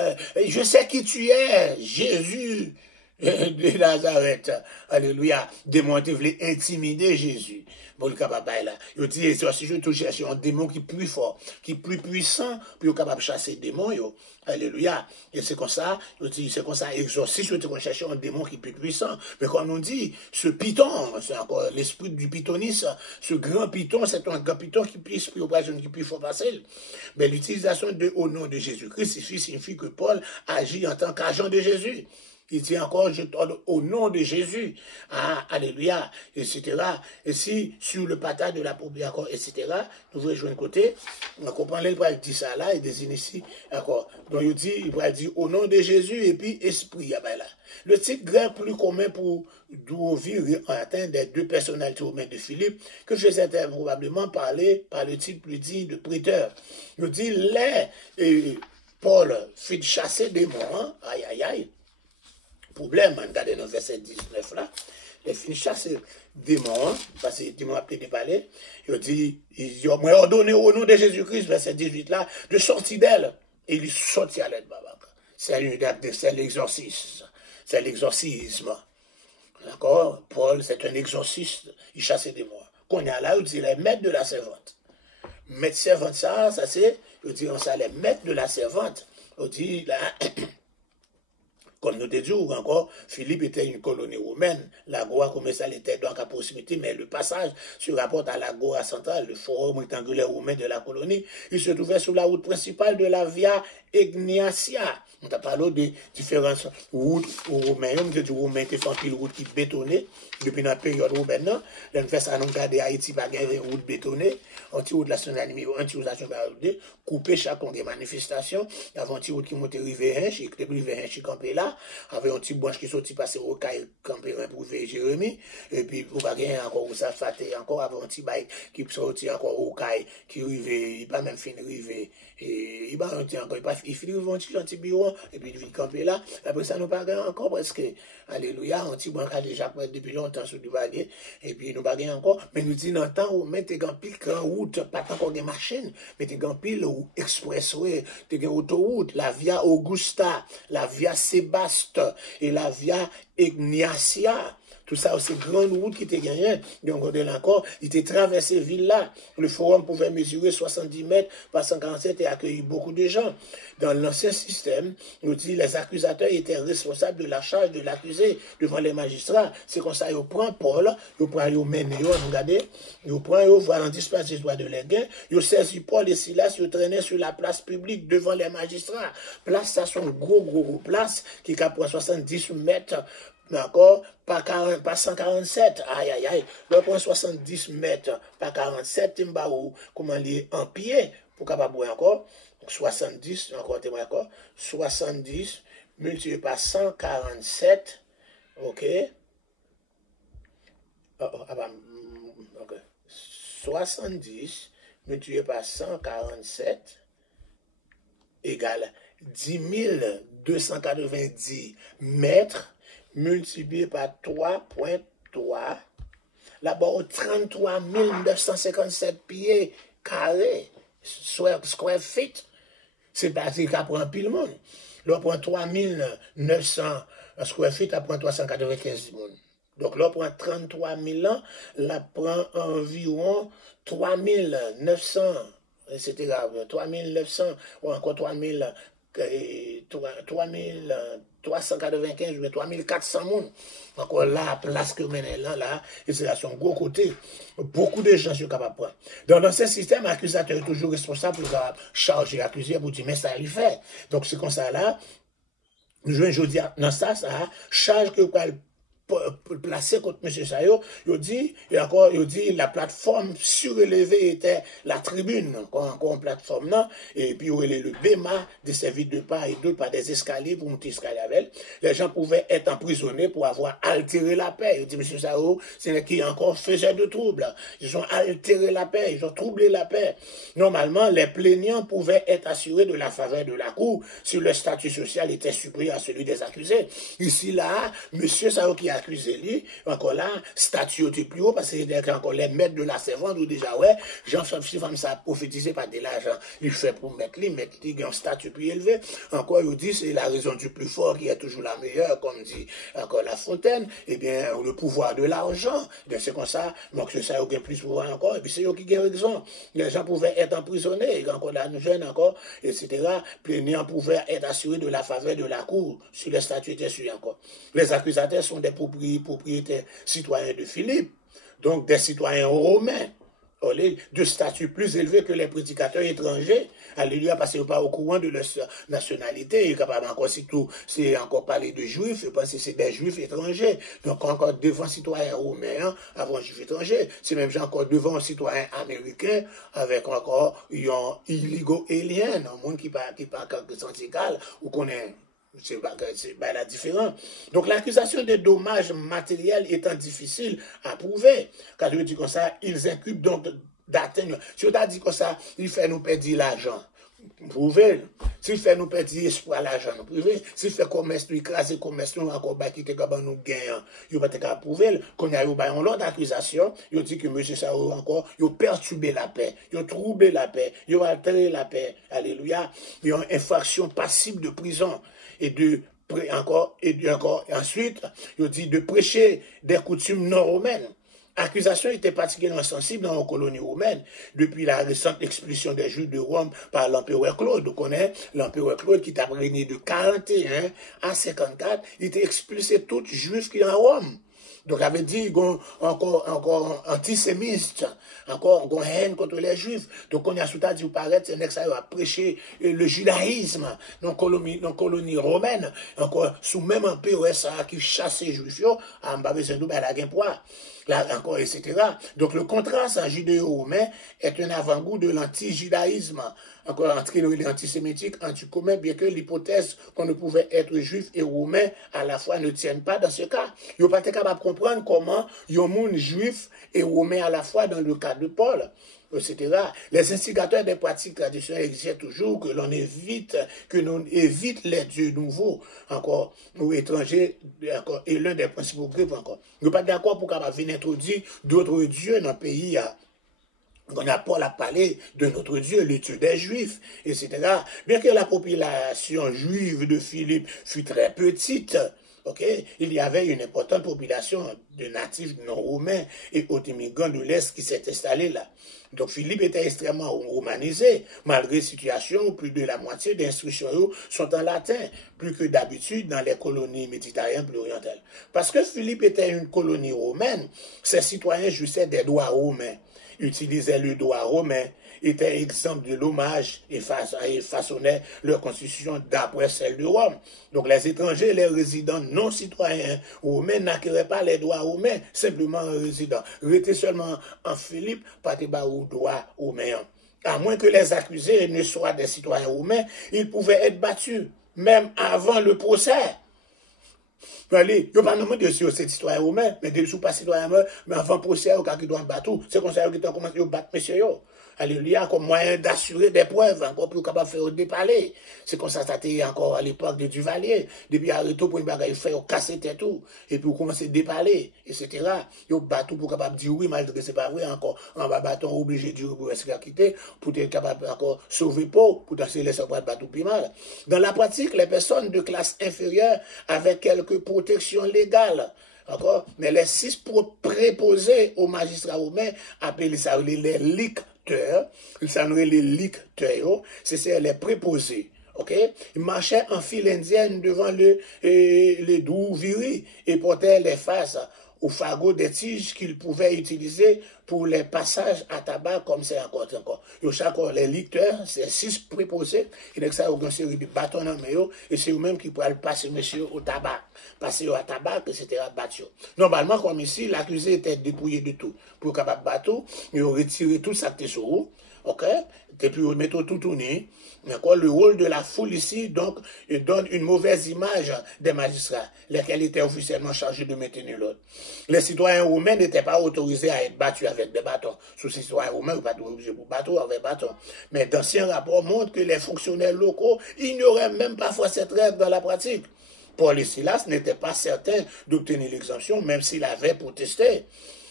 je sais qui tu es, Jésus de Nazareth. Alléluia. Démon qui voulait intimider Jésus. Bon, le capable là. Il dit, si je te cherche un démon qui est plus fort, qui est plus puissant, puis il est capable de chasser des démons, yo. Alléluia. Et c'est comme ça, il dit, c'est comme ça, exorciste, je te chercher un démon qui est plus puissant. Mais comme on dit, ce python, c'est encore l'esprit du pythoniste, ce grand python, c'est un grand python qui puisse, puis qui plus fort passer. Mais l'utilisation de au nom de Jésus-Christ signifie que Paul agit en tant qu'agent de Jésus. Il dit encore, je t'ordonne au nom de Jésus. Ah, alléluia, etc. Et si, sur le partage de la première, etc., nous voulons jouer un côté, on comprend, il va dire ça là, il désigne ici, d'accord. Donc, il dit, il va dire au nom de Jésus, et puis esprit, ah ben là. Le titre grec plus commun pour d'ouvrir en atteinte des deux personnalités romaines de Philippe, que je vais probablement parler par le titre plus dit de prêteur. Il dit, Paul fit chasser des démons, aïe, aïe, aïe. problème, regardez dans le verset 19 là, les fins chasser démons, parce que les démons a pu parler, il dit, moi ordonné au nom de Jésus-Christ, verset 18 là, de sortir d'elle, et il sortit à l'aide, c'est l'exorcisme, c'est l'exorcisme. D'accord? Paul, c'est un exorciste, il chasse des démons. Qu'on y a là, il dit les maîtres de la servante. Maître servante, ça c'est, il dit ça, les maîtres de la servante. Il dit, là, comme nous te dit encore, Philippe était une colonie romaine. L'agora commerciale était donc à proximité, mais le passage se rapporte à l'agora centrale, le forum rectangulaire romain de la colonie. Il se trouvait sur la route principale de la Via Egnatia. On t'a parlé de différentes routes romaines. On dit que les Romains étaient fait une route qui bétonnée depuis la période romaine. On fait ça, on regarde Haïti, pas une route bétonnée. On tire de la nationale numéro 1, tire de la nationale 2, couper chacun des manifestations. Il y avait un petit route qui montait rivière, qui était rivière, qui campait là. Avec un petit branche qui sortit passer au caille, campé pour Jérémie. Et puis, vous pas gagner encore, vous savez, faté encore avec un petit bail qui sortit encore au caille, qui rivait, il pas même fini rivé. Et il va encore, il finit un petit bureau, et puis il vient camper là. Après ça, nous pas gagner encore parce que, alléluia, un petit branche a déjà prêt depuis longtemps sur du valier. Et puis, nous pas gagner encore. Mais nous disons, dans le temps où mettez en pile grand route, pas encore des machines, mettez en pile expressway, des autoroute, la Via Augusta, la Via Sébaste et la Via Ignatia. Tout ça, c'est une grande route qui était gagnée. Donc, encore, il était traversé ville là. Le forum pouvait mesurer 70 mètres par 147 et accueillir beaucoup de gens. Dans l'ancien système, nous dit, les accusateurs étaient responsables de la charge de l'accusé devant les magistrats. C'est comme ça, ils prennent Paul, ils prennent, ils mènent, regardez, ils prennent, ils voient en disperser les doigts de l'Église, ils saisissent Paul et Silas, ils traînaient sur la place publique devant les magistrats. Place, ça, sont gros place qui capent 70 mètres. D'accord? Pas 147. Aïe, aïe, aïe. Le point 70 mètres par 47, comment aller en pied pour capable boire encore. 70, encore, témoin encore. 70 multiplié par 147. OK? OK. 70 multiplié par 147 égale 10 290 mètres multiplié par 3.3, là-bas, 33 957 pieds carrés, square feet. C'est pas ce qu'à prend pile monde. Là, prend 3900 square feet, à prend 395 monde. Donc, là, prend 33 000 ans, là, prend environ 3900, etc. 3900, ou encore 3000, 395, mais 3400 monde. Encore là, place que menez là, et c'est là son gros côté. Beaucoup de gens sont capables de prendre. Donc, dans ce système, l'accusateur est toujours responsable pour charger l'accusé pour dire, mais ça il fait. Donc, c'est comme ça là, je dis, dans ça, charge que vous placé contre M. Sayo, il dit la plateforme surélevée était la tribune, encore une plateforme, non, et puis il y avait le béma desservi de part et d'autre par des escaliers pour monter escalier avec. Les gens pouvaient être emprisonnés pour avoir altéré la paix. Il dit, M. Sayo, c'est qui encore faisait de troubles. Ils ont altéré la paix, ils ont troublé la paix. Normalement, les plaignants pouvaient être assurés de la faveur de la cour si leur statut social était supérieur à celui des accusés. Ici, là, M. Sayo qui a accusé lui, encore là, statut était plus haut, parce que c'est encore les maîtres de la servante, ou déjà, ouais, Jean-François Femme ça prophétisé par de l'argent. Il fait pour mettre lui, un statut plus élevé. Encore, il dit, c'est la raison du plus fort qui est toujours la meilleure, comme dit encore La Fontaine, eh bien, le pouvoir de l'argent, c'est comme ça, donc c'est ça, il y a plus de pouvoir encore, et puis c'est eux qui gagnent raison. Les gens pouvaient être emprisonnés, et encore là, nous jeunes encore, etc. Plaignants pouvaient être assurés de la faveur de la cour, si le statut était suivi encore. Les accusateurs sont des propriétaires citoyens de Philippe, donc des citoyens romains, de statut plus élevé que les prédicateurs étrangers. Alléluia, parce qu'ils ne sont pas au courant de leur nationalité. Et capable encore, si tout, c'est encore parler de juifs, parce que c'est des juifs étrangers. Donc, encore devant un citoyen romain, avant un juif étranger. C'est même encore devant un citoyen américain, avec encore un illigo alien, un monde qui parle quelque chose égal, ou qu'on est. C'est la différence. Donc, l'accusation de dommages matériels étant difficile à prouver, quand je dis comme ça, ils inculpent donc d'atteindre. Si on t'a dit comme ça, il fait nous perdre l'argent. Prouver. S'il fait nous perdre espoir l'argent, nous prouver. S'il fait commerce, nous écraser commerce, nous encore qui te gagne nous gagne. Il va te prouver. Qu'on y a eu une autre accusation, il dit que monsieur Sao encore, il perturbé la paix, il troublé la paix, il altéré la paix. Alléluia. Il y a une infraction passible de prison et de encore ensuite, il dit de prêcher des coutumes non romaines. L'accusation était particulièrement sensible dans la colonie romaine depuis la récente expulsion des Juifs de Rome par l'empereur Claude. On connaît l'empereur Claude qui t'a régné de 41 à 54, il était expulsé tous les Juifs qui sont en Rome. Donc, avait dit encore antisémiste, encore haine contre les Juifs. Donc, on a soutenu dit, paraît, c'est que ça a prêché le judaïsme dans la colonie romaine, encore sous même empire qui chassait les Juifs, à Mbappé Saint-Doubé à la Guimpoire. Là encore, etc. Donc le contraste en judéo-romain est un avant-goût de l'anti-judaïsme, encore entre l'antisémitique, anti-commun, bien que l'hypothèse qu'on ne pouvait être juif et romain à la fois ne tienne pas dans ce cas. Ils n'ont pas été capable de comprendre comment il y a un monde juif et romain à la fois dans le cas de Paul, etc. Les instigateurs des pratiques traditionnelles exigeaient toujours que l'on évite, les dieux nouveaux, encore, ou étrangers, encore, et l'un des principaux groupes encore. Nous ne sommes pas d'accord pour qu'on vienne introduire d'autres dieux dans le pays. On a Paul à parler de notre Dieu, le Dieu des Juifs, etc. Bien que la population juive de Philippe fût très petite, il y avait une importante population de natifs non romains et autres immigrants de l'Est qui s'est installée là. Donc Philippe était extrêmement romanisé, malgré la situation où plus de la moitié des instructions sont en latin, plus que d'habitude dans les colonies méditerranéennes plus orientales. Parce que Philippe était une colonie romaine, ses citoyens jouissaient des droits romains, utilisaient le droit romain, étaient exempts de l'hommage et façonnaient leur constitution d'après celle de Rome. Donc les étrangers, les résidents non citoyens romains n'acquéraient pas les droits romains, simplement un résident. Rester seulement en Philippe, pas de droits romains. À moins que les accusés ne soient des citoyens romains, ils pouvaient être battus, même avant le procès. Allez, il n'y a pas de si c'est citoyen romain, mais dès que pas citoyen, mais avant le procès, il doit battre. C'est comme ça qu'ils ont commencé à battre monsieur. Alléluia, comme moyen d'assurer des preuves, encore plus capable de faire déparler. C'est comme ça, ça était encore à l'époque de Duvalier. Depuis arrêter pour une bagarre, il fait casser tout, et puis commencer à déparler, etc. Ils battent pour capable de dire oui, malgré que c'est pas vrai, encore, en bas bâton obligé de dire pour se faire quitter, pour être capable encore sauver pour se laisser battre plus mal. Dans la pratique, les personnes de classe inférieure avaient quelques protections légales. D'accord? Mais les 6 préposés aux magistrats romains, appelés ça les licteurs, ils s'appelaient les licteurs, c'est les préposés. Ok? Ils marchaient en file indienne devant les doux viris et portaient les faces au fagot des tiges qu'ils pouvaient utiliser pour les passages à tabac, comme c'est encore. Chaque les licteurs, c'est 6 préposés, il y a une série de bâtons dans le et c'est eux-mêmes qui pourraient passer monsieur au tabac, passer au tabac, etc. Normalement, comme ici, l'accusé était dépouillé de tout. Pour capable battre, ils ont retiré tout ça sur eux, ok? Et puis, ils mettent tout tourné. Le rôle de la foule ici, donc, donne une mauvaise image des magistrats, lesquels étaient officiellement chargés de maintenir l'ordre. Les citoyens romains n'étaient pas autorisés à être battus avec des bâtons. Sous les citoyens romains, ils n'étaient pas obligés pour battre avec bâtons. Mais d'anciens rapports montrent que les fonctionnaires locaux ignoraient même parfois cette règle dans la pratique. Paul et Silas n'étaient pas certains d'obtenir l'exemption, même s'ils avaient protesté.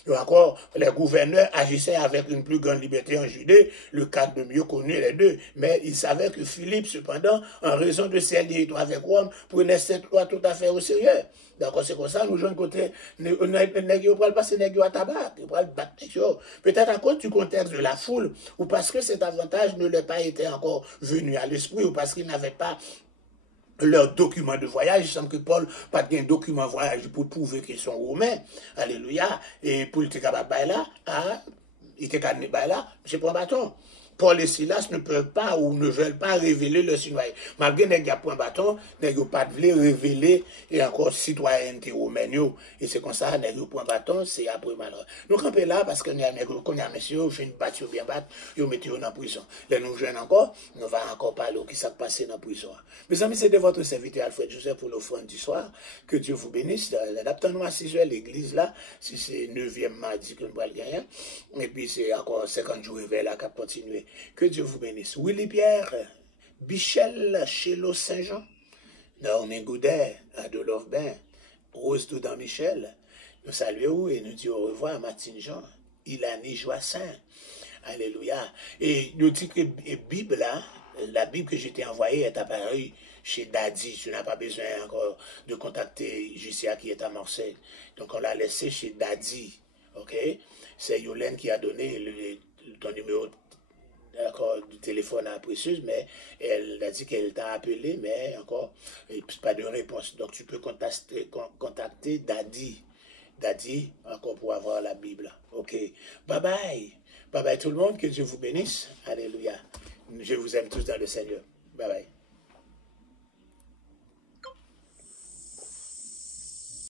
Encore, les gouverneurs agissaient avec une plus grande liberté en Judée, le cadre de mieux connu les deux. Mais ils savaient que Philippe, cependant, en raison de ses liens avec Rome, prenait cette loi tout à fait au sérieux. D'accord, c'est comme ça, nous jeunes côté, nous ne passer à tabac, nous le battre. Peut-être à cause du contexte de la foule, ou parce que cet avantage ne leur pas été encore venu à l'esprit, ou parce qu'ils n'avaient pas leur document de voyage. Il semble que Paul n'a pas de document de voyage pour prouver qu'ils sont romains. Alléluia. Et pour être capable de là, il était capable de là, c'est pour un bâton. Paul et Silas ne peuvent pas ou ne veulent pas révéler leur citoyen. Malgré qu'ils n'ont pas un bâton, ils n'ont pas de révéler et encore citoyenneté romaine. Et c'est comme ça, ils n'ont pas un bâton, c'est après malheur. Nous campons là parce qu'on a un monsieur, fait une battue bien batte, ils mettent dans la prison. Là, nous jeunes encore, nous allons encore parler de ce qui s'est passé dans la prison. Mes amis, c'était votre serviteur Alfred Joseph pour l'offrande du soir. Que Dieu vous bénisse. L'adaptant-nous à 6 heures, l'église là, si c'est 9e mardi que nous allons gagner. Et puis c'est encore 50 jours vers là qu'à continuer. Que Dieu vous bénisse. Willy Pierre. Bichel Chélo Saint-Jean, Naomi Goudet, Adolphe Ben, Rose Doudan Michel, nous saluons et nous disons au revoir à Martine Jean, Ilani Joassin, alléluia. Et nous dit que Bible là, la Bible que j'ai été envoyée est apparue chez Daddy. Tu n'as pas besoin encore de contacter Jussia qui est à Marseille. Donc on l'a laissé chez Daddy. Ok? C'est Yolène qui a donné ton numéro du téléphone à Précieuse, mais elle a dit qu'elle t'a appelé, mais encore pas de réponse. Donc tu peux contacter Daddy. Daddy, encore pour avoir la Bible. Ok. Bye bye. Bye bye tout le monde. Que Dieu vous bénisse. Alléluia. Je vous aime tous dans le Seigneur. Bye bye.